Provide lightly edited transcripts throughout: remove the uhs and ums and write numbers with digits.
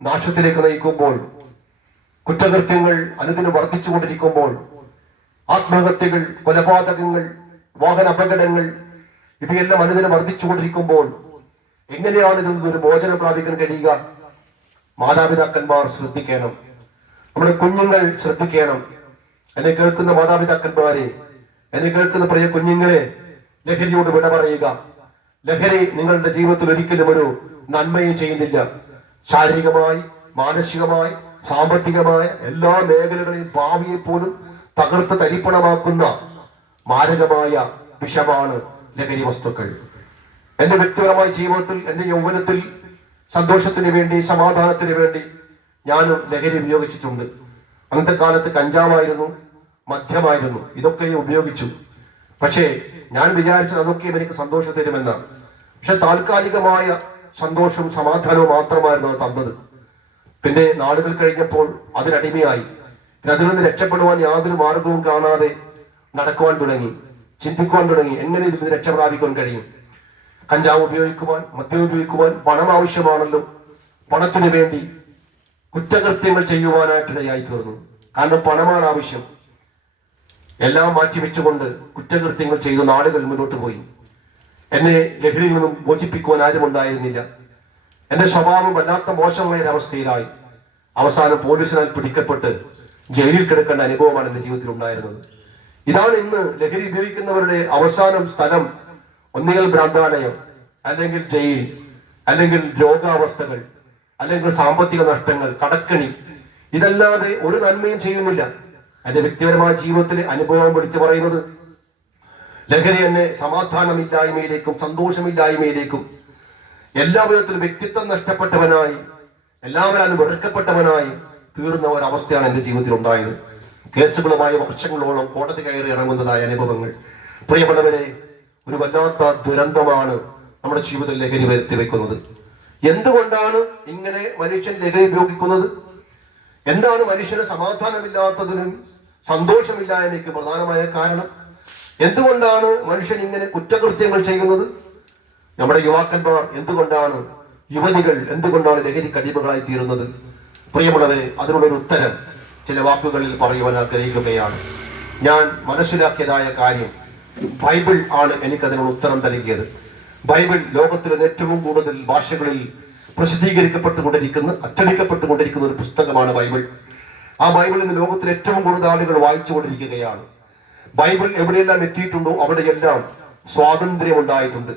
നാശത്തിലേക്ക് നയിക്കുമ്പോൾ, കുറ്റകൃത്യങ്ങൾ അനുദിനം വർദ്ധിച്ചുകൊണ്ടിരിക്കുമ്പോൾ, ആത്മഹത്യകൾ, കൊലപാതകങ്ങൾ, വാഹന അപകടങ്ങൾ ഇവയെല്ലാം അനുദിനം വർദ്ധിച്ചുകൊണ്ടിരിക്കുമ്പോൾ എങ്ങനെയാണ് ഇതിൽ നിന്നൊരു മോചനം പ്രാപിക്കാൻ കഴിയുക? മാതാപിതാക്കന്മാർ ശ്രദ്ധിക്കണം, നമ്മുടെ കുഞ്ഞുങ്ങൾ ശ്രദ്ധിക്കണം. എന്നെ കേൾക്കുന്ന മാതാപിതാക്കന്മാരെ, എന്നെ കേൾക്കുന്ന പ്രിയ കുഞ്ഞുങ്ങളെ, ലഹരിയോട് വിട പറയുക. ലഹരി നിങ്ങളുടെ ജീവിതത്തിൽ ഒരിക്കലും ഒരു നന്മയും ചെയ്യുന്നില്ല. ശാരീരികമായി, മാനസികമായി, സാമ്പത്തികമായ എല്ലാ മേഖലകളെയും ഭാവിയെ പോലും തകർത്ത് തരിപ്പണമാക്കുന്ന മാരകമായ വിഷമാണ് ലഹരി വസ്തുക്കൾ. എന്റെ വ്യക്തിപരമായ ജീവിതത്തിൽ, എന്റെ യൗവനത്തിൽ സന്തോഷത്തിന് വേണ്ടി, സമാധാനത്തിന് വേണ്ടി ഞാനും ലഹരി ഉപയോഗിച്ചിട്ടുണ്ട്. അന്നത്തെ കാലത്ത് കഞ്ചാവായിരുന്നു, മദ്യമായിരുന്നു, ഇതൊക്കെ ഉപയോഗിച്ചു. പക്ഷേ ഞാൻ വിചാരിച്ചത് അതൊക്കെയും എനിക്ക് സന്തോഷം തരുമെന്നാണ്. പക്ഷെ താൽക്കാലികമായ സന്തോഷവും സമാധാനവും മാത്രമായിരുന്നു അത് തന്നത്. പിന്നെ നാളുകൾ കഴിഞ്ഞപ്പോൾ അതിനടിമയായി. അതിൽ നിന്ന് രക്ഷപ്പെടുവാൻ യാതൊരു മാർഗവും കാണാതെ നടക്കുവാൻ തുടങ്ങി, ചിന്തിക്കുവാൻ തുടങ്ങി, എങ്ങനെ ഇതിൽ നിന്ന് രക്ഷ പ്രാപിക്കാൻ കഴിയും. കഞ്ചാവ് ഉപയോഗിക്കുവാൻ, മദ്യം ഉപയോഗിക്കുവാൻ പണം ആവശ്യമാണല്ലോ. പണത്തിന് വേണ്ടി കുറ്റകൃത്യങ്ങൾ ചെയ്യുവാനായിട്ടിടയായി തീർന്നു. കാരണം പണമാണ് ആവശ്യം. എല്ലാം മാറ്റിവെച്ചുകൊണ്ട് കുറ്റകൃത്യങ്ങൾ ചെയ്തു നാളുകൾ മുന്നോട്ട് പോയി. എന്നെ ലഹരിയിൽ നിന്നും മോചിപ്പിക്കുവാൻ ആരും ഉണ്ടായിരുന്നില്ല. എന്റെ സ്വഭാവം വല്ലാത്ത മോശമായ ഒരവസ്ഥയിലായി. അവസാനം പോലീസിനാൽ പിടിക്കപ്പെട്ട് ജയിലിൽ കിടക്കേണ്ട അനുഭവമാണ് എന്റെ ജീവിതത്തിൽ ഉണ്ടായിരുന്നത്. ഇതാണ് ഇന്ന് ലഹരി ഉപയോഗിക്കുന്നവരുടെ അവസാനം സ്ഥലം. ഒന്നുകിൽ ഭ്രാന്താലയം, അല്ലെങ്കിൽ ജയിൽ, അല്ലെങ്കിൽ രോഗാവസ്ഥകൾ, അല്ലെങ്കിൽ സാമ്പത്തിക നഷ്ടങ്ങൾ, കടക്കണി. ഇതല്ലാതെ ഒരു നന്മയും ചെയ്യുന്നില്ല. എന്റെ വ്യക്തിപരമായ ജീവിതത്തിലെ അനുഭവം വിളിച്ചു പറയുന്നത്, ലഹരി എന്നെ സമാധാനമില്ലായ്മയിലേക്കും സന്തോഷമില്ലായ്മയിലേക്കും, എല്ലാ വിധത്തിലും വ്യക്തിത്വം നഷ്ടപ്പെട്ടവനായി, എല്ലാവരും വെറുക്കപ്പെട്ടവനായി തീർന്ന ഒരവസ്ഥയാണ് എന്റെ ജീവിതത്തിൽ ഉണ്ടായത്. കേസുകളുമായി വർഷങ്ങളോളം കോടതി കയറി ഇറങ്ങുന്നതായ അനുഭവങ്ങൾ. പ്രിയപ്പെട്ടവരെ, ഒരു വല്ലാത്ത ദുരന്തമാണ് നമ്മുടെ ജീവിതത്തിൽ ലഹരി വരുത്തി വെക്കുന്നത്. എന്തുകൊണ്ടാണ് ഇങ്ങനെ മനുഷ്യൻ ലഹരി ഉപയോഗിക്കുന്നത്? എന്താണ് മനുഷ്യന് സമാധാനമില്ലാത്തതിനും സന്തോഷമില്ലായ്മയ്ക്ക് പ്രധാനമായ കാരണം? എന്തുകൊണ്ടാണ് മനുഷ്യൻ ഇങ്ങനെ കുറ്റകൃത്യങ്ങൾ ചെയ്യുന്നത്? നമ്മുടെ യുവാക്കന്മാർ എന്തുകൊണ്ടാണ്, യുവതികൾ എന്തുകൊണ്ടാണ് ലഹരിക്ക് അടിമകളായി തീരുന്നത്? പ്രിയമുള്ളവരെ, അതിനുള്ളൊരു ഉത്തരം ചില വാക്കുകളിൽ പറയുവാൻ ആഗ്രഹിക്കുകയാണ്. ഞാൻ മനസ്സിലാക്കിയതായ കാര്യം, ബൈബിൾ ആണ് എനിക്കതിനുള്ള ഉത്തരം നൽകിയത്. ബൈബിൾ ലോകത്തിലെ ഏറ്റവും കൂടുതൽ ഭാഷകളിൽ പ്രസിദ്ധീകരിക്കപ്പെട്ടുകൊണ്ടിരിക്കുന്ന, അച്ചടിക്കപ്പെട്ടുകൊണ്ടിരിക്കുന്ന ഒരു പുസ്തകമാണ് ബൈബിൾ. ആ ബൈബിൾ ഇന്ന് ലോകത്തിൽ ഏറ്റവും കൂടുതൽ ആളുകൾ വായിച്ചുകൊണ്ടിരിക്കുകയാണ്. ബൈബിൾ എവിടെയെല്ലാം എത്തിയിട്ടുണ്ടോ അവിടെയെല്ലാം സ്വാതന്ത്ര്യം ഉണ്ടായിട്ടുണ്ട്.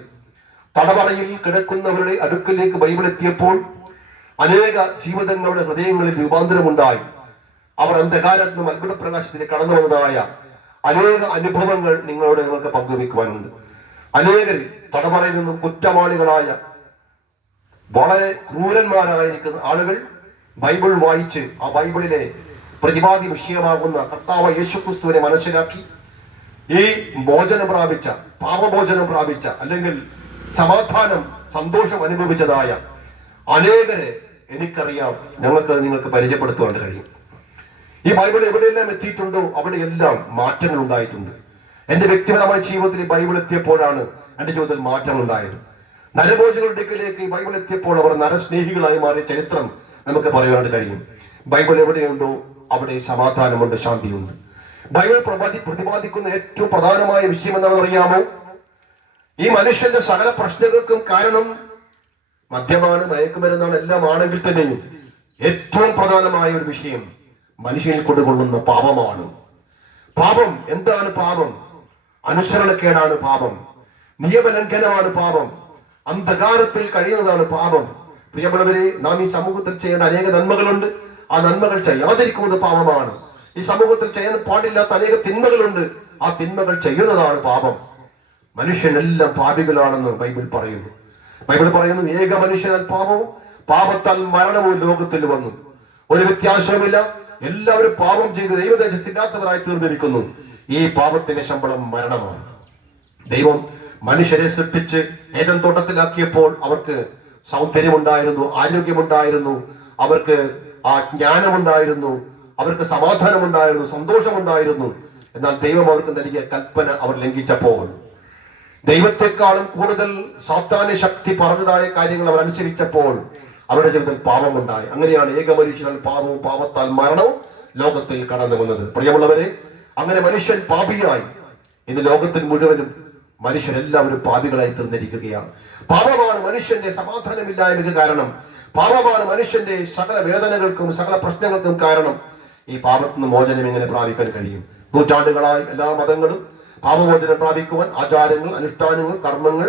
തടവറയിൽ കിടക്കുന്നവരുടെ അടുക്കിലേക്ക് ബൈബിൾ എത്തിയപ്പോൾ അനേക ജീവിതങ്ങളുടെ ഹൃദയങ്ങളിൽ രൂപാന്തരമുണ്ടായി. അവർ അന്ധകാരത്തിൽ നിന്നും അത്ഭുത പ്രകാശത്തിലേക്ക് കടന്നു വന്നതായ അനേക അനുഭവങ്ങൾ നിങ്ങൾക്ക് പങ്കുവെക്കുവാനുണ്ട്. അനേകർ തടവറയിൽ നിന്നും കുറ്റവാളികളായ, വളരെ ക്രൂരന്മാരായിരിക്കുന്ന ആളുകൾ ബൈബിൾ വായിച്ച് ആ ബൈബിളിലെ പ്രതിപാദ്യ വിഷയമാകുന്ന കർത്താവ് യേശുക്രിസ്തുവിനെ മനസ്സിലാക്കി ഈ മോചനം പ്രാപിച്ച, പാപമോചനം പ്രാപിച്ച, അല്ലെങ്കിൽ സമാധാനം, സന്തോഷം അനുഭവിച്ചതായ അനേകരെ എനിക്കറിയാം. നിങ്ങൾക്ക് പരിചയപ്പെടുത്തുവാൻ കഴിയും. ഈ ബൈബിൾ എവിടെയെല്ലാം എത്തിയിട്ടുണ്ടോ അവിടെയെല്ലാം മാറ്റങ്ങൾ ഉണ്ടായിട്ടുണ്ട്. എന്റെ വ്യക്തിപരമായ ജീവിതത്തിൽ ബൈബിൾ എത്തിയപ്പോഴാണ് എന്റെ ജീവിതത്തിൽ മാറ്റങ്ങൾ ഉണ്ടായത്. നരഭോജികളുടെ അടുക്കലേക്ക് ഈ ബൈബിൾ എത്തിയപ്പോൾ അവർ നരസ്നേഹികളായി മാറിയ ചരിത്രം നമുക്ക് പറയാനായിട്ട് കഴിയും. ബൈബിൾ എവിടെയുണ്ടോ അവിടെ സമാധാനമുണ്ട്, ശാന്തിയുണ്ട്. ബൈബിൾ പ്രതിപാദിക്കുന്ന ഏറ്റവും പ്രധാനമായ വിഷയം എന്താണെന്ന് അറിയാമോ? ഈ മനുഷ്യന്റെ സകല പ്രശ്നങ്ങൾക്കും കാരണം മദ്യമാണ്, മയക്കുമരുന്നാണ്, എല്ലാം ആണെങ്കിൽ തന്നെയും ഏറ്റവും പ്രധാനമായ ഒരു വിഷയം മനുഷ്യനിൽ കൊടുകൊള്ളുന്ന പാപമാണ്. പാപം എന്താണ്? പാപം അനുസരണക്കേടാണ്. പാപം നിയമലംഘനമാണ്. പാപം അന്ധകാരത്തിൽ കഴിയുന്നതാണ്. പാപം. പ്രിയമുള്ളവരെ, നാം ഈ സമൂഹത്തിൽ ചെയ്യേണ്ട അനേക നന്മകളുണ്ട്. ആ നന്മകൾ ചെയ്യാതിരിക്കുന്നത് പാപമാണ്. ഈ സമൂഹത്തിൽ ചെയ്യാൻ പാടില്ലാത്ത അനേക തിന്മകളുണ്ട്. ആ തിന്മകൾ ചെയ്യുന്നതാണ് പാപം. മനുഷ്യനെല്ലാം പാപികളാണെന്ന് ബൈബിൾ പറയുന്നു. ബൈബിൾ പറയുന്നു, ഏക മനുഷ്യനാൽ പാപവും പാപത്താൽ മരണവും ലോകത്തിൽ വന്നു. ഒരു വ്യത്യാസവുമില്ല. എല്ലാവരും പാപം ചെയ്ത് ദൈവദേശത്തില്ലാത്തവരായി തീർന്നിരിക്കുന്നു. ഈ പാപത്തിന്റെ ശമ്പളം മരണമാണ്. ദൈവം മനുഷ്യരെ സൃഷ്ടിച്ച് ഏദൻ തോട്ടത്തിലാക്കിയപ്പോൾ അവർക്ക് സൗന്ദര്യമുണ്ടായിരുന്നു, ആരോഗ്യമുണ്ടായിരുന്നു, അവർക്ക് ആ ജ്ഞാനമുണ്ടായിരുന്നു, അവർക്ക് സമാധാനമുണ്ടായിരുന്നു, സന്തോഷമുണ്ടായിരുന്നു. എന്നാൽ ദൈവം അവർക്ക് നൽകിയ കൽപ്പന അവർ ലംഘിച്ചപ്പോൾ, ദൈവത്തെക്കാളും കൂടുതൽ സാത്താന്യ ശക്തി പറഞ്ഞതായ കാര്യങ്ങൾ അവർ അനുസരിച്ചപ്പോൾ അവരുടെ ജീവിതത്തിൽ പാപമുണ്ടായി. അങ്ങനെയാണ് ഏക മനുഷ്യനാൽ പാപവും പാപത്താൽ മരണവും ലോകത്തിൽ കടന്നു വന്നത്. പ്രിയമുള്ളവരെ, അങ്ങനെ മനുഷ്യൻ പാപിയായി ഇന്ന് ലോകത്തിൽ മുഴുവനും മനുഷ്യരെല്ലാവരും പാപികളായി തീർന്നിരിക്കുകയാണ്. പാപമാണ് മനുഷ്യന്റെ സമാധാനമില്ലായ്മയ്ക്ക് കാരണം. പാപമാണ് മനുഷ്യന്റെ സകല വേദനകൾക്കും സകല പ്രശ്നങ്ങൾക്കും കാരണം. ഈ പാപത്തിൽ നിന്ന് മോചനം എങ്ങനെ പ്രാപിക്കാൻ കഴിയും? നൂറ്റാണ്ടുകളായി എല്ലാ മതങ്ങളും പാപമോചനം പ്രാപിക്കുവാൻ ആചാരങ്ങൾ, അനുഷ്ഠാനങ്ങൾ, കർമ്മങ്ങൾ,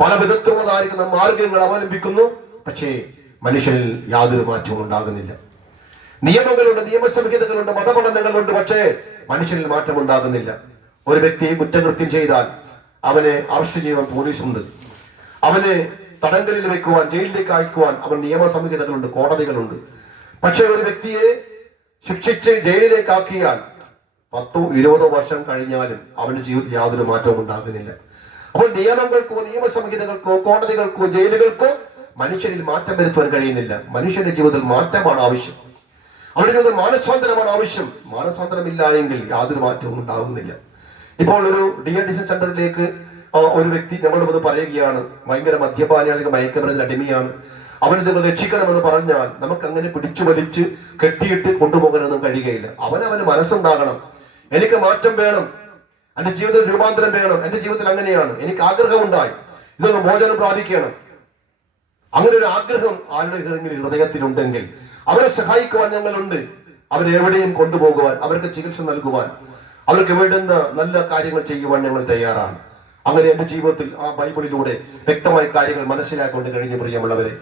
പല വിധത്തിലുള്ളതായിരിക്കുന്ന മാർഗങ്ങൾ അവലംബിക്കുന്നു. പക്ഷേ മനുഷ്യനിൽ യാതൊരു മാറ്റവും ഉണ്ടാകുന്നില്ല. നിയമങ്ങളുണ്ട്, നിയമസംഹിതകളുണ്ട്, മതപഠനങ്ങളുണ്ട്, പക്ഷേ മനുഷ്യനിൽ മാറ്റം ഉണ്ടാകുന്നില്ല. ഒരു വ്യക്തി കുറ്റകൃത്യം ചെയ്താൽ അവനെ അറസ്റ്റ് ചെയ്യാൻ പോലീസുണ്ട്. അവനെ തടങ്കലിൽ വെക്കുവാൻ, ജയിലിലേക്ക് അയക്കുവാൻ അവൻ നിയമസംഹിതകളുണ്ട്, കോടതികളുണ്ട്. പക്ഷെ ഒരു വ്യക്തിയെ ശിക്ഷിച്ച് ജയിലിലേക്ക് ആക്കിയാൽ 10-20 വർഷം കഴിഞ്ഞാലും അവന്റെ ജീവിതത്തിൽ യാതൊരു മാറ്റവും ഉണ്ടാകുന്നില്ല. അപ്പോൾ നിയമങ്ങൾക്കോ നിയമസംഹിതകൾക്കോ കോടതികൾക്കോ ജയിലുകൾക്കോ മനുഷ്യരിൽ മാറ്റം വരുത്തുവാൻ കഴിയുന്നില്ല. മനുഷ്യന്റെ ജീവിതത്തിൽ മാറ്റമാണ് ആവശ്യം. അവരുടെ ജീവിതത്തിൽ മാനസാന്തരമാണ് ആവശ്യം. മാനസാന്തരമില്ല എങ്കിൽ യാതൊരു മാറ്റവും ഉണ്ടാകുന്നില്ല. ഇപ്പോൾ ഒരു ഡീഅഡിക്ഷൻ സെന്ററിലേക്ക് ഒരു വ്യക്തി ഞങ്ങളുടെ മുമ്പ് പറയുകയാണ്, ഭയങ്കര മദ്യപാനിയാണെങ്കിൽ മയക്കുമരുന്നിന് അടിമയാണ്, അവനെ നിങ്ങൾ രക്ഷിക്കണമെന്ന് പറഞ്ഞാൽ നമുക്ക് അങ്ങനെ പിടിച്ചു വലിച്ച് കെട്ടിയിട്ട് കൊണ്ടുപോകാനൊന്നും കഴിയുകയില്ല. അവന് മനസ്സുണ്ടാകണം, എനിക്ക് മാറ്റം വേണം, എന്റെ ജീവിതത്തിൽ രൂപാന്തരം വേണം, എന്റെ ജീവിതത്തിൽ അങ്ങനെയാണ്, എനിക്ക് ആഗ്രഹമുണ്ടായി, ഇതൊന്ന് മോചനം പ്രാപിക്കണം. അങ്ങനെ ഒരു ആഗ്രഹം ആരുടെ ഹൃദയത്തിലുണ്ടെങ്കിൽ അവരെ സഹായിക്കുവാൻ ഞങ്ങളുണ്ട്. അവരെവിടെയും കൊണ്ടുപോകുവാൻ, അവർക്ക് ചികിത്സ നൽകുവാൻ, അവർക്ക് വേണ്ടുന്ന നല്ല കാര്യങ്ങൾ ചെയ്യുവാൻ ഞങ്ങൾ തയ്യാറാണ്. അങ്ങനെ എന്റെ ജീവിതത്തിൽ ആ ബൈബിളിലൂടെ വ്യക്തമായ കാര്യങ്ങൾ മനസ്സിലാക്കൊണ്ട് കഴിഞ്ഞു പ്രിയമുള്ളവരെ.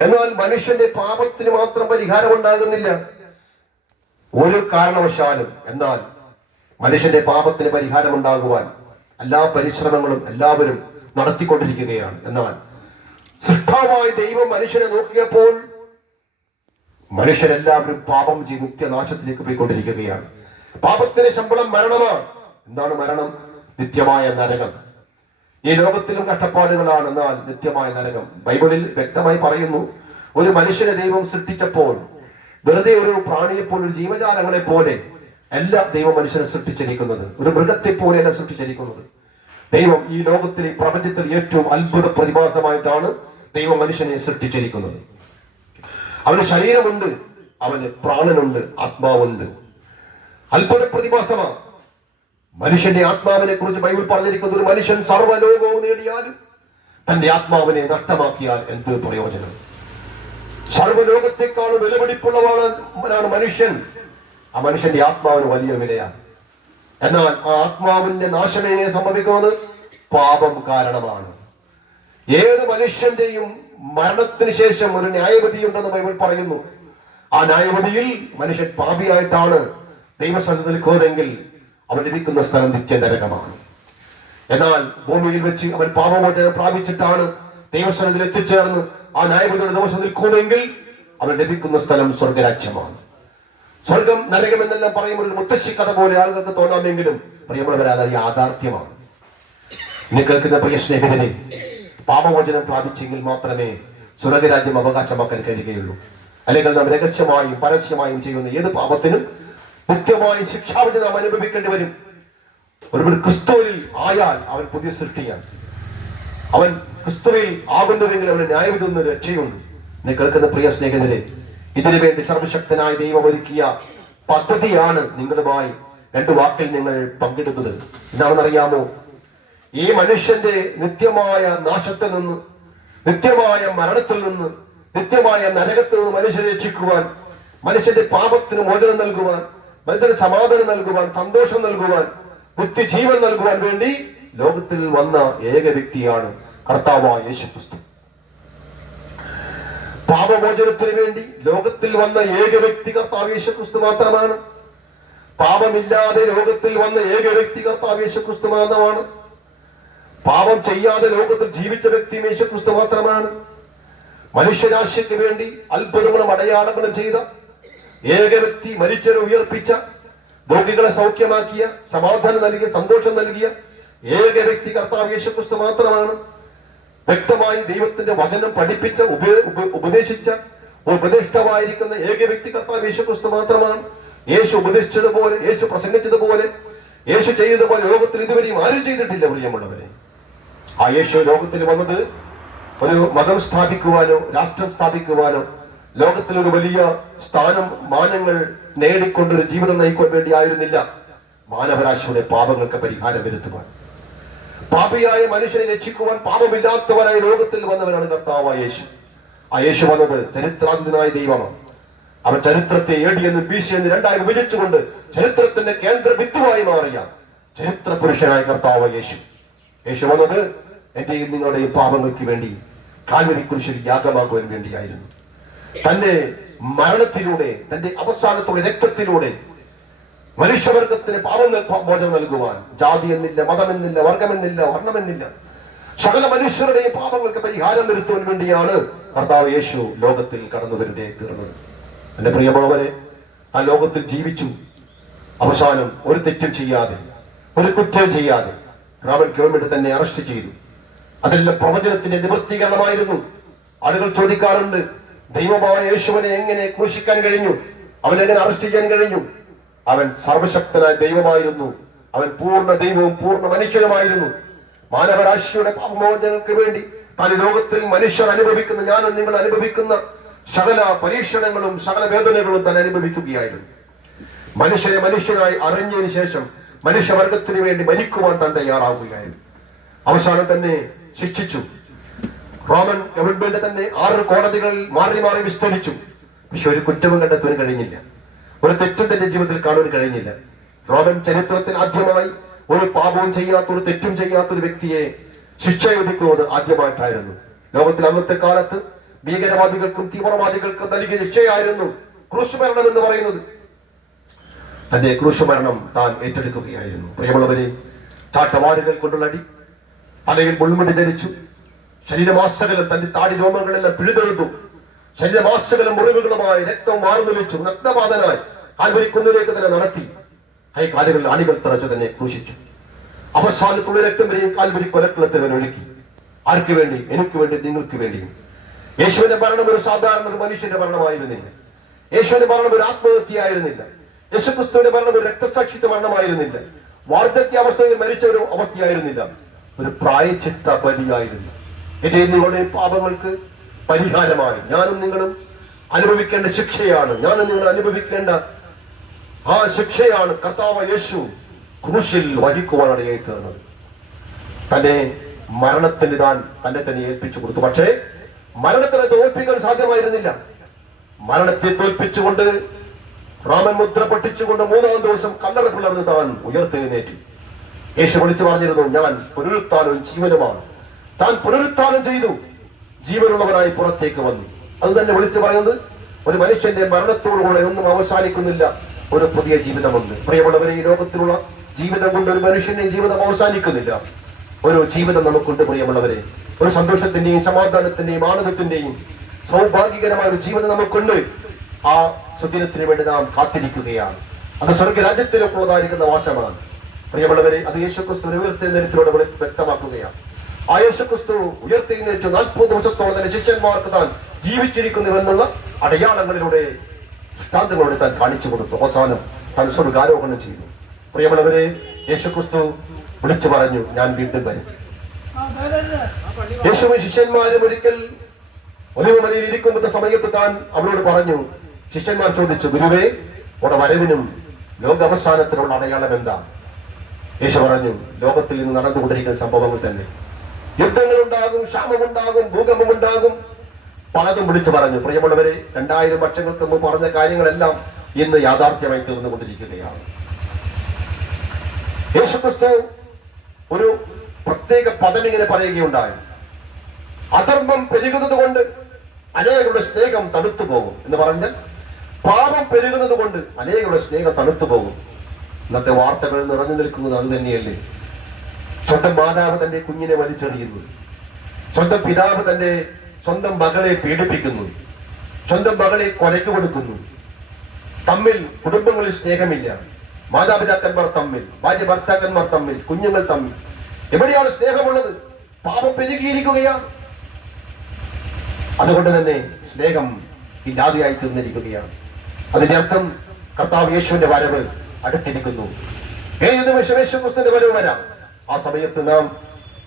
എന്നാൽ മനുഷ്യന്റെ പാപത്തിന് മാത്രം പരിഹാരം ഉണ്ടാകുന്നില്ല ഒരു കാരണവശാലും. എന്നാൽ മനുഷ്യന്റെ പാപത്തിന് പരിഹാരം ഉണ്ടാകുവാൻ എല്ലാ പരിശ്രമങ്ങളും എല്ലാവരും നടത്തിക്കൊണ്ടിരിക്കുകയാണ്. എന്നാൽ സൃഷ്ടാവായ ദൈവം മനുഷ്യനെ നോക്കിയപ്പോൾ മനുഷ്യരെല്ലാവരും പാപം ചെയ്ത് നിത്യനാശത്തിലേക്ക് പോയിക്കൊണ്ടിരിക്കുകയാണ്. പാപത്തിന് ശമ്പളം മരണമാണ്. എന്താണ് മരണം? നിത്യമായ നരകം. ഈ ലോകത്തിലും കഷ്ടപ്പാടുകളാണ്, എന്നാൽ നിത്യമായ നരകം. ബൈബിളിൽ വ്യക്തമായി പറയുന്നു, ഒരു മനുഷ്യനെ ദൈവം സൃഷ്ടിച്ചപ്പോൾ വെറുതെ ഒരു പ്രാണിയെപ്പോലെ, ഒരു ജീവജാലങ്ങളെ പോലെ എല്ലാ ദൈവം മനുഷ്യനെ സൃഷ്ടിച്ചിരിക്കുന്നത്. ഒരു മൃഗത്തെ പോലെയല്ല സൃഷ്ടിച്ചിരിക്കുന്നത്. ദൈവം ഈ ലോകത്തിലെ പ്രപഞ്ചത്തിൽ ഏറ്റവും അത്ഭുത പ്രതിഭാസമായിട്ടാണ് ദൈവം മനുഷ്യനെ സൃഷ്ടിച്ചിരിക്കുന്നത്. അവന് ശരീരമുണ്ട്, അവന് പ്രാണനുണ്ട്, ആത്മാവുണ്ട്. അത്ഭുത പ്രതിഭാസമാണ്. മനുഷ്യന്റെ ആത്മാവിനെ കുറിച്ച് ബൈബിൾ പറഞ്ഞിരിക്കുന്നത്, ഒരു മനുഷ്യൻ സർവ്വലോകവും നേടിയാലും തന്റെ ആത്മാവിനെ നഷ്ടമാക്കിയാൽ എന്ത് പ്രയോജനം? സർവ്വലോകത്തെക്കാൾ വിലപിടിപ്പുള്ളവനാണ് മനുഷ്യൻ. ആ മനുഷ്യന്റെ ആത്മാവിന് വലിയ വിലയാണ്. എന്നാൽ ആ ആത്മാവിന്റെ നാശം എങ്ങനെ സംഭവിക്കുന്നത്? പാപം കാരണമാണ്. ഏത് മനുഷ്യന്റെയും മരണത്തിന് ശേഷം ഒരു ന്യായവിധി ഉണ്ടെന്ന് ബൈബിൾ പറയുന്നു. ആ ന്യായവിധിയിൽ മനുഷ്യൻ പാപിയായിട്ടാണ് ദൈവസന്നിധിയിൽ നിൽക്കുന്നതെങ്കിൽ അവൻ ലഭിക്കുന്ന സ്ഥലം നിത്യനരകമാണ്. എന്നാൽ ഭൂമിയിൽ വെച്ച് അവൻ പാപമോചനം പ്രാപിച്ചിട്ടാണ് ദൈവസന്നിധിയിൽ എത്തിച്ചേർന്ന് ആ ന്യായവിധിയുടെ ദിവസം നിൽക്കുമെങ്കിൽ അവൻ ലഭിക്കുന്ന സ്ഥലം സ്വർഗരാജ്യമാണ്. സ്വർഗം നരകം എന്നെല്ലാം പറയുമ്പോൾ ഒരു മുത്തശ്ശി കഥ പോലെ ആളുകൾക്ക് തോന്നാമെങ്കിലും പ്രിയമുള്ളവരെ, അത് യാഥാർത്ഥ്യമാണ്. ഇനി കേൾക്കുന്ന പ്രിയ സ്നേഹിതരെ, പാപമോചനം പ്രാപിച്ചെങ്കിൽ മാത്രമേ സ്വർഗരാജ്യം അവകാശമാക്കാൻ കഴിയുകയുള്ളൂ. അല്ലെങ്കിൽ നാം രഹസ്യമായും പരസ്യമായും ചെയ്യുന്ന ഏത് പാപത്തിനും നിത്യമായും ശിക്ഷാവിധി നാം അനുഭവിക്കേണ്ടി വരും. ഒരു ക്രിസ്തുവിൽ ആയാൽ അവൻ പുതിയ സൃഷ്ടിയാണ്. അവൻ ക്രിസ്തുവിൽ ആകുന്നുവെങ്കിൽ അവന് ന്യായവിധി നിന്ന് രക്ഷയുണ്ട്. നീ കേൾക്കുന്ന പ്രിയ സ്നേഹിതരെ, ഇതിനു വേണ്ടി സർവശക്തനായ ദൈവം ഒരുക്കിയ പദ്ധതിയാണ് നിങ്ങളുമായി 2 വാക്കിൽ നിങ്ങൾ പങ്കെടുത്തത്. എന്താണെന്നറിയാമോ? ഈ മനുഷ്യന്റെ നിത്യമായ നാശത്തിൽ നിന്ന്, നിത്യമായ മരണത്തിൽ നിന്ന്, നിത്യമായ നരകത്തിൽ നിന്ന് മനുഷ്യനെ രക്ഷിക്കുവാൻ, മനുഷ്യന്റെ പാപത്തിന് മോചനം നൽകുവാൻ, മനുഷ്യന് സമാധാനം നൽകുവാൻ, സന്തോഷം നൽകുവാൻ, നിത്യജീവൻ നൽകുവാൻ വേണ്ടി ലോകത്തിൽ വന്ന ഏക വ്യക്തിയാണ് കർത്താവായ യേശുക്രിസ്തു. പാപമോചനത്തിന് വേണ്ടി ലോകത്തിൽ വന്ന ഏക വ്യക്തി കർത്താവ് യേശുക്രിസ്തു മാത്രമാണ്. പാപമില്ലാതെ ലോകത്തിൽ വന്ന ഏക വ്യക്തി കർത്താവ് യേശുക്രിസ്തു മാത്രമാണ്. പാപം ചെയ്യാതെ ലോകത്തിൽ ജീവിച്ച വ്യക്തി യേശുക്രിസ്തു മാത്രമാണ്. മനുഷ്യരാശിക്ക് വേണ്ടി അത്ഭുതങ്ങളും അടയാളങ്ങളും ചെയ്ത ഏക വ്യക്തി, മരിച്ചവരെ ഉയർപ്പിച്ച, രോഗികളെ സൗഖ്യമാക്കിയ, സമാധാനം നൽകിയ, സന്തോഷം നൽകിയ ഏക വ്യക്തി കർത്താവ് യേശുക്രിസ്തു മാത്രമാണ്. വ്യക്തമായി ദൈവത്തിന്റെ വചനം പഠിപ്പിച്ച, ഉപദേശിച്ച, ഉപദേഷ്ടാവായിരിക്കുന്ന ഏക വ്യക്തി കർത്താവ് യേശുക്രിസ്തു മാത്രമാണ്. യേശു ഉപദേശിച്ചതുപോലെ, യേശു പ്രസംഗിച്ചതുപോലെ, യേശു ചെയ്തതുപോലെ ലോകത്തിൽ ഇതുവരെയും ആരും ചെയ്തിട്ടില്ല പ്രിയമുള്ളവരെ. ആ യേശു ലോകത്തിൽ വന്നത് ഒരു മതം സ്ഥാപിക്കുവാനോ രാഷ്ട്രം സ്ഥാപിക്കുവാനോ ലോകത്തിലൊരു വലിയ സ്ഥാനം മാനങ്ങൾ നേടിക്കൊണ്ടൊരു ജീവിതം നയിക്കുവാൻ വേണ്ടി ആയിരുന്നില്ല. മാനവരാശിയുടെ പാപങ്ങൾക്ക് പരിഹാരം വരുത്തുവാൻ, പാപിയായ മനുഷ്യനെ രക്ഷിക്കുവാൻ പാപമില്ലാത്തവനായ ലോകത്തിൽ വന്നവനാണ് കർത്താവായ യേശു. ആ യേശു വന്നത് ചരിത്രാതീതനായ ദൈവമാണ്. അവൻ ചരിത്രത്തെ AD എന്ന് BC എന്ന് രണ്ടായി വിഭജിച്ചുകൊണ്ട് ചരിത്രത്തിന്റെ കേന്ദ്ര ബിന്ദുവായി മാറിയ ചരിത്ര പുരുഷനായ കർത്താവായ യേശു. യേശു വന്നത് എന്റെയും നിങ്ങളുടെയും പാപങ്ങൾക്ക് വേണ്ടി കാൽവരി കുരിശിൽ യാഗമാകുവാൻ വേണ്ടിയായിരുന്നു. തന്റെ മരണത്തിലൂടെ, തന്റെ അവസാനത്തോടെ രക്തത്തിലൂടെ മനുഷ്യവർഗത്തിന് പാപമോചനം നൽകുവാൻ ജാതി എന്നില്ല, മതമെന്നില്ല, വർഗമെന്നില്ല, വർണ്ണമെന്നില്ല, സകല മനുഷ്യരുടെയും പാപങ്ങൾക്ക് പരിഹാരം വരുത്തുവാൻ വേണ്ടിയാണ് കർത്താവ് യേശു ലോകത്തിൽ കടന്നു വരേണ്ടി തീർന്നത്. എന്റെ പ്രിയമുള്ളവരെ, ആ ലോകത്തിൽ ജീവിച്ചു. അവസാനം ഒരു തെറ്റും ചെയ്യാതെ, ഒരു കുറ്റം ചെയ്യാതെ റോമൻ ഗവൺമെന്റ് തന്നെ അറസ്റ്റ് ചെയ്തു. അതെല്ലാം പ്രവചനത്തിന്റെ നിവൃത്തീകരണമായിരുന്നു. ആളുകൾ ചോദിക്കാറുണ്ട്, ദൈവമായ യേശുവിനെ എങ്ങനെ ക്രൂശിക്കാൻ കഴിഞ്ഞു? അവനെങ്ങനെ അറസ്റ്റ് ചെയ്യാൻ കഴിഞ്ഞു? അവൻ സർവശക്തനായ ദൈവമായിരുന്നു. അവൻ പൂർണ്ണ ദൈവവും പൂർണ്ണ മനുഷ്യനുമായിരുന്നു. മാനവരാശിയുടെ പാപമോചനങ്ങൾക്ക് വേണ്ടി താൻ ലോകത്തിൽ മനുഷ്യർ അനുഭവിക്കുന്ന, ഞാനും നിങ്ങൾ അനുഭവിക്കുന്ന സകല പരീക്ഷണങ്ങളും സകല വേദനകളും താൻ അനുഭവിക്കുകയായിരുന്നു. മനുഷ്യനെ മനുഷ്യനായി അറിഞ്ഞതിന് ശേഷം മനുഷ്യവർഗത്തിന് വേണ്ടി മരിക്കുവാൻ താൻ തയ്യാറാവുകയായിരുന്നു. അവസാനം തന്നെ ശിക്ഷിച്ചു. റോമൻ ഗവൺമെന്റ് തന്നെ 6 കോടതികളിൽ മാറി മാറി വിസ്തരിച്ചു. പക്ഷെ ഒരു കുറ്റവും കണ്ടെത്താൻ കഴിഞ്ഞില്ല. ഒരു തെറ്റും തന്റെ ജീവിതത്തിൽ കാണുവാൻ കഴിഞ്ഞില്ല. റോമൻ ചരിത്രത്തിൽ ആദ്യമായി ഒരു പാപവും ചെയ്യാത്ത, ഒരു തെറ്റും ചെയ്യാത്ത ഒരു വ്യക്തിയെ ശിക്ഷ വിധിക്കുന്നത് ആദ്യമായിട്ടായിരുന്നു. ലോകത്തിൽ അന്നത്തെ കാലത്ത് ഭീകരവാദികൾക്കും തീവ്രവാദികൾക്കും നൽകിയ ശിക്ഷയായിരുന്നു ക്രൂശുമരണം എന്ന് പറയുന്നത്. തന്റെ ക്രൂശുമരണം താൻ ഏറ്റെടുക്കുകയായിരുന്നു. പ്രിയമുള്ളവരെ, ചാട്ടവാറുകൾ കൊണ്ടുള്ള അടി, തലയിൽ മുൾമുടി ധരിച്ചു, ശരീരമാസകലം തന്റെ താടി രോമങ്ങളെല്ലാം പിഴുതെഴുതു, ശരീരമാസകലം മുറിവുകളുമായി രക്തം മാറുന്നൊലിച്ചു, നഗ്നപാതനായി കാൽവരിക്കുന്നിലേക്ക് തന്നെ നടത്തി. കാലുകളിൽ അണികൾ തറച്ചു തന്നെ ക്രൂശിച്ചു. അവസാനത്തുള്ള രക്തം വരെയും കാൽവരി കൊലക്കുളത്തിൽ ഒഴുക്കി. ആർക്ക് വേണ്ടി? എനിക്ക് വേണ്ടി, നിങ്ങൾക്ക് വേണ്ടിയും. യേശുവിന്റെ മരണം ഒരു സാധാരണ ഒരു മനുഷ്യന്റെ മരണമായിരുന്നില്ല. യേശുവിന്റെ മരണം ഒരു ആത്മഹത്യയായിരുന്നില്ല. യേശുക്രിസ്തുവിന്റെ മരണം ഒരു രക്തസാക്ഷിത്വ മരണമായിരുന്നില്ല. വാർദ്ധക്യാവസ്ഥയിൽ മരിച്ച ഒരു അവസ്ഥയായിരുന്നില്ല. ഒരു പ്രായശ്ചിത്ത ബലിയായിരുന്നു. എന്റെ നിങ്ങളുടെ പാപങ്ങൾക്ക് പരിഹാരമായി ഞാനും നിങ്ങളും അനുഭവിക്കേണ്ട ശിക്ഷയാണ്, ഞാനും നിങ്ങൾ അനുഭവിക്കേണ്ട ആ ശിക്ഷയാണ് കർത്താവ് യേശു ക്രൂശിൽ വഹിക്കുവാനാണ് തീർന്നത്. തന്റെ മരണത്തിന് താൻ തന്നെ തന്നെ ഏൽപ്പിച്ചു കൊടുത്തു. പക്ഷേ മരണത്തിനെ തോൽപ്പിക്കാൻ സാധ്യമായിരുന്നില്ല. മരണത്തെ തോൽപ്പിച്ചുകൊണ്ട്, റോമൻ മുദ്ര പൊട്ടിച്ചുകൊണ്ട് 3-ാം ദിവസം കല്ലറ പിളർന്ന് താൻ ഉയർത്തെഴുന്നേറ്റു. യേശു വിളിച്ചു പറഞ്ഞിരുന്നു, ഞാൻ പുനരുത്ഥാനവും ജീവനുമാണ്. താൻ പുനരുത്ഥാനം ചെയ്തു, ജീവനുള്ളവനായി പുറത്തേക്ക് വന്നു. അത് തന്നെ വിളിച്ചു പറയുന്നത്, ഒരു മനുഷ്യന്റെ മരണത്തോടുകൂടെ ഒന്നും അവസാനിക്കുന്നില്ല, ഒരു പുതിയ ജീവിതമുണ്ട്. പ്രിയമുള്ളവരെ, ഈ ലോകത്തിലുള്ള ജീവിതം കൊണ്ട് ഒരു മനുഷ്യന്റെ ജീവിതം അവസാനിക്കുന്നില്ല. ഒരു ജീവിതം നമുക്കുണ്ട് പ്രിയമുള്ളവരെ. ഒരു സന്തോഷത്തിന്റെയും സമാധാനത്തിന്റെയും ആനന്ദത്തിന്റെയും സൗഭാഗ്യകരമായ ഒരു ജീവിതം നമുക്കുണ്ട്. ആ സുദിനത്തിന് വേണ്ടി നാം കാത്തിരിക്കുകയാണ്. അത് സ്വർഗരാജ്യത്തിലൊക്കെയുള്ളതായിരിക്കുന്ന വാസമാണ്. പ്രിയമുള്ളവരെ, അത് യേശുക്രിസ്തു ഉയർത്തെഴുന്നേൽപ്പിലൂടെ വ്യക്തമാക്കുകയാണ്. ആ യേശുക്രിസ്തു ഉയർത്തെഴുന്നേറ്റ് 40 ദിവസത്തോളം തന്നെ ശിഷ്യന്മാർക്ക് താൻ ജീവിച്ചിരിക്കുന്നുവെന്നുള്ള അടയാളങ്ങളിലൂടെ, ദൃഷ്ടാന്തങ്ങളോടെ താൻ കാണിച്ചു കൊടുത്തു. അവസാനം താൻ സ്വർഗാരോഹണം ചെയ്തു. പ്രിയമുള്ളവരെ, യേശുക്രിസ്തു വിളിച്ചു പറഞ്ഞു, ഞാൻ വീണ്ടും വരും. യേശുവും ശിഷ്യന്മാരും ഒരിക്കൽ ഒലിവുമലയിൽ ഇരിക്കുമ്പോഴത്തെ സമയത്ത് താൻ അവരോട് പറഞ്ഞു. ശിഷ്യന്മാർ ചോദിച്ചു, ഗുരുവേ, ഉടെ വരവിനും ലോകാവസാനത്തിനുള്ള അടയാളം എന്താ? യേശു പറഞ്ഞു, ലോകത്തിൽ നിന്ന് നടന്നുകൊണ്ടിരിക്കുന്ന സംഭവങ്ങൾ തന്നെ. യുദ്ധങ്ങളുണ്ടാകും, ക്ഷാമമുണ്ടാകും, ഭൂകമ്പമുണ്ടാകും, പലതും വിളിച്ചു പറഞ്ഞു. പ്രിയമുള്ളവരെ, 2000 വർഷങ്ങൾക്ക് മുമ്പ് പറഞ്ഞ കാര്യങ്ങളെല്ലാം ഇന്ന് യാഥാർത്ഥ്യമായി തീർന്നുകൊണ്ടിരിക്കുകയാണ്. യേശുക്രിസ്തു ഒരു പ്രത്യേക പദം ഇങ്ങനെ പറയുകയുണ്ടായി, അധർമ്മം പെരുകുന്നത് കൊണ്ട് അനേകരുടെ സ്നേഹം തണുത്തു പോകും എന്ന് പറഞ്ഞാൽ, പാപം പെരുകുന്നത് കൊണ്ട് അനേകരുടെ സ്നേഹം തണുത്തു പോകും. ഇന്നത്തെ വാർത്തകൾ നിറഞ്ഞു നിൽക്കുന്നത് അത് തന്നെയല്ലേ? സ്വന്തം മാതാവ് തന്റെ കുഞ്ഞിനെ വലിച്ചെറിയുന്നു, സ്വന്തം പിതാവ് തന്റെ സ്വന്തം മകളെ പീഡിപ്പിക്കുന്നു, സ്വന്തം മകളെ കൊലയ്ക്ക് കൊടുക്കുന്നു. തമ്മിൽ കുടുംബങ്ങളിൽ സ്നേഹമില്ല, മാതാപിതാക്കന്മാർ തമ്മിൽ, ഭാര്യ ഭർത്താക്കന്മാർ തമ്മിൽ, കുഞ്ഞുങ്ങൾ തമ്മിൽ. എവിടെയാണ് സ്നേഹമുള്ളത്? പാപം പെരുകിയിരിക്കുകയാണ്. അതുകൊണ്ട് തന്നെ സ്നേഹം ഇല്ലാതെയായി തീർന്നിരിക്കുകയാണ്. അതിന്റെ അർത്ഥം കർത്താവ് യേശുവിന്റെ വരവ് അടുത്തിരിക്കുന്നു. ഏത് നിമിഷം യേശുക്രിസ്തുവിന്റെ വരവ് വരാം. ആ സമയത്ത് നാം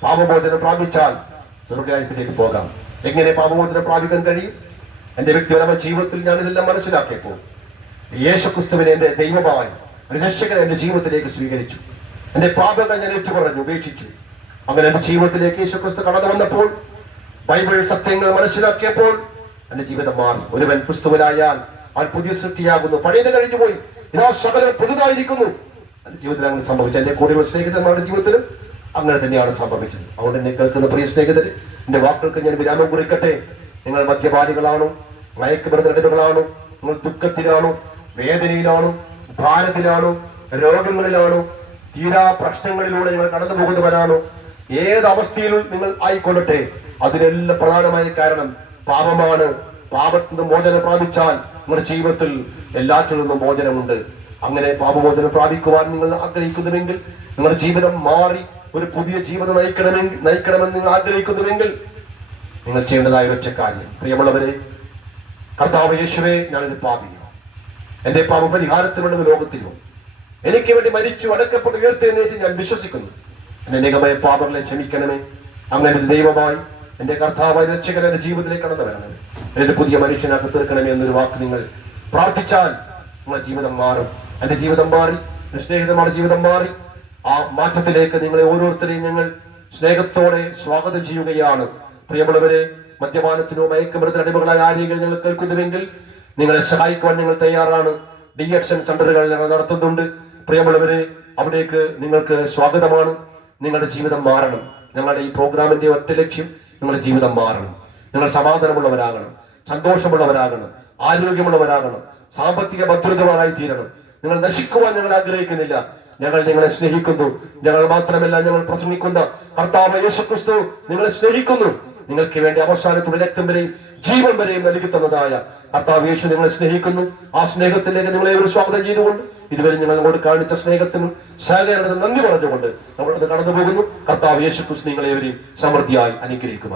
പാപമോചനം പ്രാപിച്ചാൽ സ്വർഗ്ഗരാജ്യത്തിലേക്ക് പോകാം. എങ്ങനെ പാപമോചനം പ്രാപിക്കാൻ കഴിയും? എന്റെ വ്യക്തിപരമായ ജീവിതത്തിൽ ഞാൻ ഇതെല്ലാം മനസ്സിലാക്കിയപ്പോൾ യേശുക്രിസ്തുവിനെ എന്റെ ദൈവമായി ഒരു രക്ഷകൻ എന്റെ ജീവിതത്തിലേക്ക് സ്വീകരിച്ചു. എന്റെ പാപങ്ങൾ ഞാൻ ഏറ്റുപറഞ്ഞു, ഉപേക്ഷിച്ചു. അങ്ങനെ എന്റെ ജീവിതത്തിലേക്ക് യേശുക്രിസ്തു കടന്നു വന്നപ്പോൾ, ബൈബിൾ സത്യങ്ങൾ മനസ്സിലാക്കിയപ്പോൾ എന്റെ ജീവിതം മാറി. ഒരുവൻ ക്രിസ്തുവിലായാൽ അവൻ പുതിയ സൃഷ്ടിയാകുന്നു, പഴയത് കഴിഞ്ഞുപോയി, ഇതാ സകലം പുതുതായിരിക്കുന്നു. എന്റെ ജീവിതത്തിൽ അങ്ങനെ സംഭവിച്ചു. എന്റെ കൂടെയുള്ള സ്നേഹിതന്മാരുടെ ജീവിതത്തിലും അങ്ങനെ തന്നെയാണ് സംഭവിച്ചത്. അതുകൊണ്ട് എന്നെ കേൾക്കുന്ന പ്രിയ സ്നേഹിതരെ, എന്റെ വാക്കുകൾക്ക് ഞാൻ വിരാമം കുറിക്കട്ടെ. നിങ്ങൾ മദ്യപാനികളാണോ, മയക്കുമരുന്നടിമകളാണോ, നിങ്ങൾ ദുഃഖത്തിലാണോ, വേദനയിലാണോ, ഭാരത്തിലാണോ, രോഗങ്ങളിലാണോ, തീരാ പ്രശ്നങ്ങളിലൂടെ നിങ്ങൾ കടന്നു പോകുന്നവരാണോ, ഏത് അവസ്ഥയിലും നിങ്ങൾ ആയിക്കൊള്ളട്ടെ, അതിനെല്ലാം പ്രധാനമായ കാരണം പാപമാണ്. പാപത്തിൽ നിന്ന് മോചനം പ്രാപിച്ചാൽ നിങ്ങളുടെ ജീവിതത്തിൽ എല്ലാറ്റിൽ നിന്നും മോചനമുണ്ട്. അങ്ങനെ പാപമോചനം പ്രാപിക്കുവാൻ നിങ്ങൾ ആഗ്രഹിക്കുന്നുവെങ്കിൽ, നിങ്ങളുടെ ജീവിതം മാറി ഒരു പുതിയ ജീവിതം നയിക്കണമെന്ന് നിങ്ങൾ ആഗ്രഹിക്കുന്നുവെങ്കിൽ, നിങ്ങൾ ചെയ്യേണ്ടതായ ഒറ്റ കാര്യം, പ്രിയമുള്ളവരെ, കർത്താവ് യേശുവേ, ഞാനൊരു പാപിയാണ്. എന്റെ പാപപരിഹാരത്തിനുള്ളത് ലോകത്തിലും എനിക്ക് വേണ്ടി മരിച്ചു അടക്കപ്പെട്ട് ഉയർത്തെഴുന്നേറ്റ് ഞാൻ വിശ്വസിക്കുന്നു. എന്റെ അനേകമായ പാപങ്ങളെ ക്ഷമിക്കണമേ. അങ്ങനെ ഒരു ദൈവമായി എന്റെ കർത്താവായ രക്ഷകൻ എന്റെ ജീവിതത്തിലേക്ക് കടന്നു വരണമേ. എന്റെ പുതിയ മനുഷ്യനാക്കി തീർക്കണമേ എന്നൊരു വാക്ക് നിങ്ങൾ പ്രാർത്ഥിച്ചാൽ നിങ്ങളുടെ ജീവിതം മാറും. എന്റെ ജീവിതം മാറി, എന്റെ സ്നേഹിതന്മാരുടെ ജീവിതം മാറി. ആ മാറ്റത്തിലേക്ക് നിങ്ങളെ ഓരോരുത്തരെയും ഞങ്ങൾ സ്നേഹത്തോടെ സ്വാഗതം ചെയ്യുകയാണ്. പ്രിയമുള്ളവരെ, മദ്യപാനത്തിനോ മയക്കുമരുന്നിന് അടിമകളായ ആരെങ്കിലും ഞങ്ങൾ കേൾക്കുന്നുവെങ്കിൽ നിങ്ങളെ സഹായിക്കുവാൻ ഞങ്ങൾ തയ്യാറാണ്. ഡിഎക്ഷൻ സെന്ററുകൾ ഞങ്ങൾ നടത്തുന്നുണ്ട്. പ്രിയമുള്ളവരെ, അവിടേക്ക് നിങ്ങൾക്ക് സ്വാഗതമാണ്. നിങ്ങളുടെ ജീവിതം മാറണം. ഞങ്ങളുടെ ഈ പ്രോഗ്രാമിന്റെ ഒറ്റ ലക്ഷ്യം നിങ്ങളുടെ ജീവിതം മാറണം. നിങ്ങൾ സമാധാനമുള്ളവരാകണം, സന്തോഷമുള്ളവരാകണം, ആരോഗ്യമുള്ളവരാകണം, സാമ്പത്തിക ഭദ്രതമാരായി തീരണം. നിങ്ങൾ നശിക്കുവാൻ ഞങ്ങൾ ആഗ്രഹിക്കുന്നില്ല. ഞങ്ങൾ നിങ്ങളെ സ്നേഹിക്കുന്നു. ഞങ്ങൾ മാത്രമല്ല, ഞങ്ങൾ പ്രസംഗിക്കുന്ന കർത്താവ് യേശുക്രിസ്തു നിങ്ങളെ സ്നേഹിക്കുന്നു. നിങ്ങൾക്ക് വേണ്ടി അവസാനത്തുള്ള രക്തം വരെയും ജീവൻ വരെയും നൽകി തന്നതായ കർത്താവ് യേശു നിങ്ങളെ സ്നേഹിക്കുന്നു. ആ സ്നേഹത്തിലേക്ക് നിങ്ങളെ ഒരു സ്വാഗതം ചെയ്തുകൊണ്ട്, ഇതുവരെ നിങ്ങളോട് കാണിച്ച സ്നേഹത്തിനും സഹകരണത്തിനും നന്ദി പറഞ്ഞുകൊണ്ട് നമ്മൾ കടന്നു പോകുന്നു. കർത്താവ് യേശുക്രിസ്തു നിങ്ങളെവരെയും സമൃദ്ധിയായി അനുഗ്രഹിക്കുമാറാകട്ടെ.